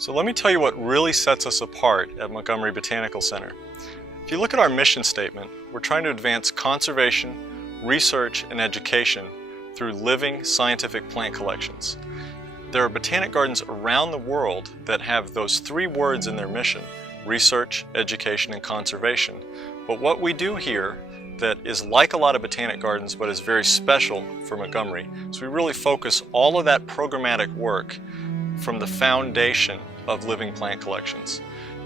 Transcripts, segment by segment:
So let me tell you what really sets us apart at Montgomery Botanical Center. If you look at our mission statement, we're trying to advance conservation, research, and education through living scientific plant collections. There are botanic gardens around the world that have those three words in their mission: research, education, and conservation. But what we do here that is like a lot of botanic gardens but is very special for Montgomery is we really focus all of that programmatic work from the foundation of living plant collections.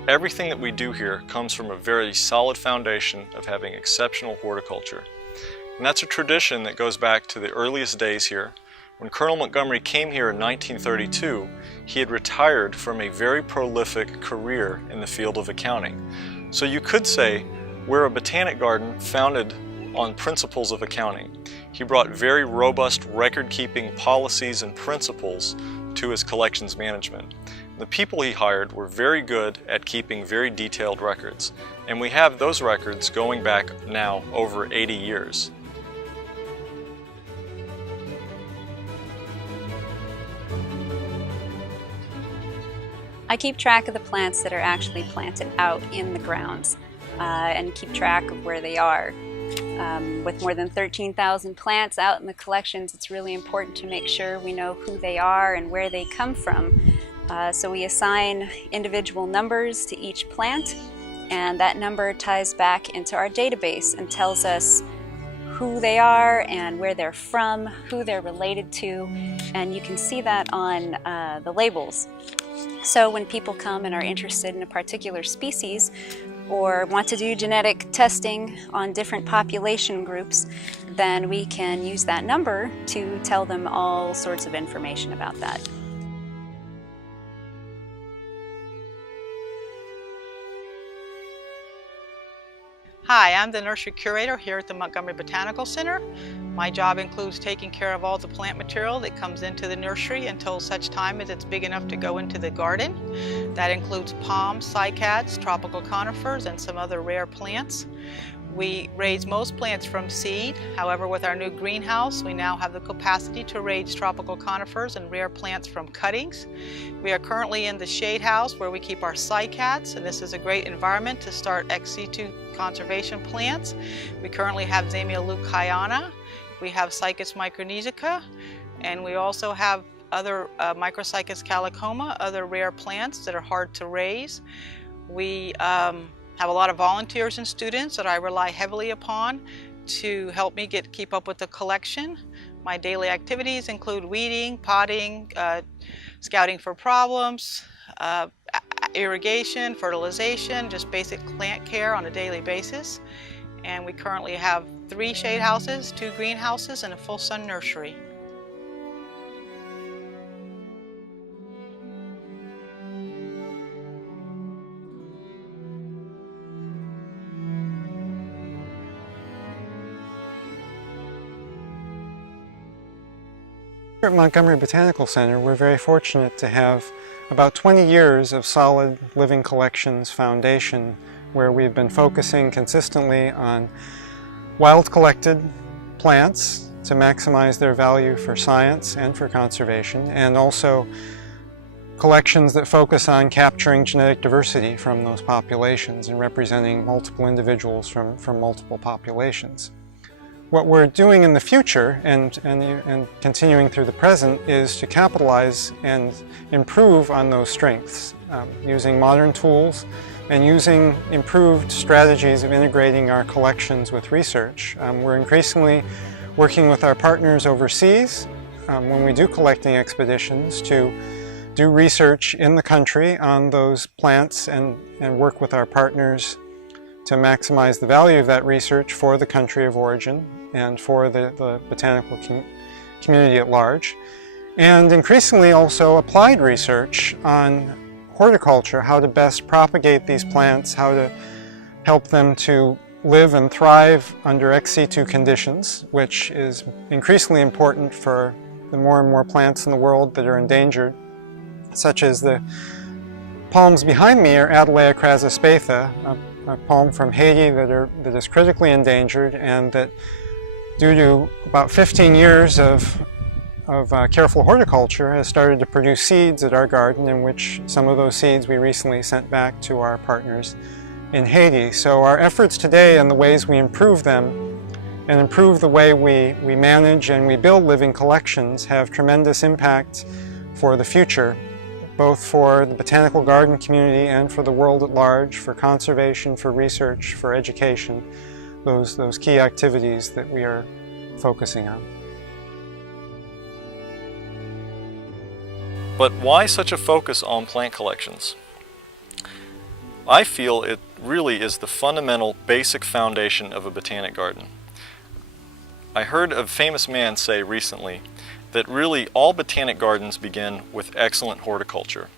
Everything that we do here comes from a very solid foundation of having exceptional horticulture. And that's a tradition that goes back to the earliest days here. When Colonel Montgomery came here in 1932, he had retired from a very prolific career in the field of accounting. So you could say we're a botanic garden founded on principles of accounting. He brought very robust record-keeping policies and principles to his collections management. The people he hired were very good at keeping very detailed records, and we have those records going back now over 80 years. I keep track of the plants that are actually planted out in the grounds and keep track of where they are. With more than 13,000 plants out in the collections, it's really important to make sure we know who they are and where they come from. So we assign individual numbers to each plant, and that number ties back into our database and tells us who they are and where they're from, who they're related to, and you can see that on the labels. So when people come and are interested in a particular species or want to do genetic testing on different population groups, then we can use that number to tell them all sorts of information about that. Hi, I'm the nursery curator here at the Montgomery Botanical Center. My job includes taking care of all the plant material that comes into the nursery until such time as it's big enough to go into the garden. That includes palms, cycads, tropical conifers, and some other rare plants. We raise most plants from seed. However, with our new greenhouse, we now have the capacity to raise tropical conifers and rare plants from cuttings. We are currently in the shade house where we keep our cycads, and this is a great environment to start ex situ conservation plants. We currently have Zamia leucayana, we have Cycas micronesica, and we also have other Microcycas calicoma, other rare plants that are hard to raise. We have a lot of volunteers and students that I rely heavily upon to help me keep up with the collection. My daily activities include weeding, potting, scouting for problems, irrigation, fertilization, just basic plant care on a daily basis. And we currently have 3 shade houses, 2 greenhouses, and a full sun nursery. Here at Montgomery Botanical Center, we're very fortunate to have about 20 years of solid living collections foundation where we've been focusing consistently on wild collected plants to maximize their value for science and for conservation, and also collections that focus on capturing genetic diversity from those populations and representing multiple individuals from multiple populations. What we're doing in the future and continuing through the present is to capitalize and improve on those strengths using modern tools and using improved strategies of integrating our collections with research. We're increasingly working with our partners overseas when we do collecting expeditions to do research in the country on those plants and work with our partners to maximize the value of that research for the country of origin and for the botanical community at large. And increasingly also applied research on horticulture, how to best propagate these plants, how to help them to live and thrive under ex situ conditions, which is increasingly important for the more and more plants in the world that are endangered, such as the palms behind me are Adelea crassispatha, a palm from Haiti that is critically endangered, and that due to about 15 years of careful horticulture has started to produce seeds at our garden, in which some of those seeds we recently sent back to our partners in Haiti. So our efforts today and the ways we improve them and improve the way we manage and we build living collections have tremendous impact for the future, both for the botanical garden community and for the world at large, for conservation, for research, for education, those key activities that we are focusing on. But why such a focus on plant collections? I feel it really is the fundamental, basic foundation of a botanic garden. I heard a famous man say recently that really all botanic gardens begin with excellent horticulture.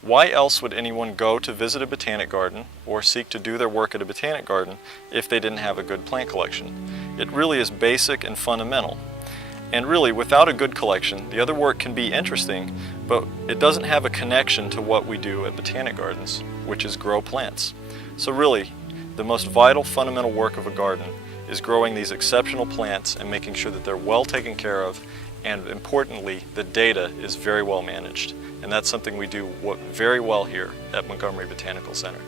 Why else would anyone go to visit a botanic garden or seek to do their work at a botanic garden if they didn't have a good plant collection? It really is basic and fundamental. And really, without a good collection, the other work can be interesting, but it doesn't have a connection to what we do at botanic gardens, which is grow plants. So really, the most vital, fundamental work of a garden is growing these exceptional plants and making sure that they're well taken care of, and importantly, the data is very well managed. And that's something we do very well here at Montgomery Botanical Center.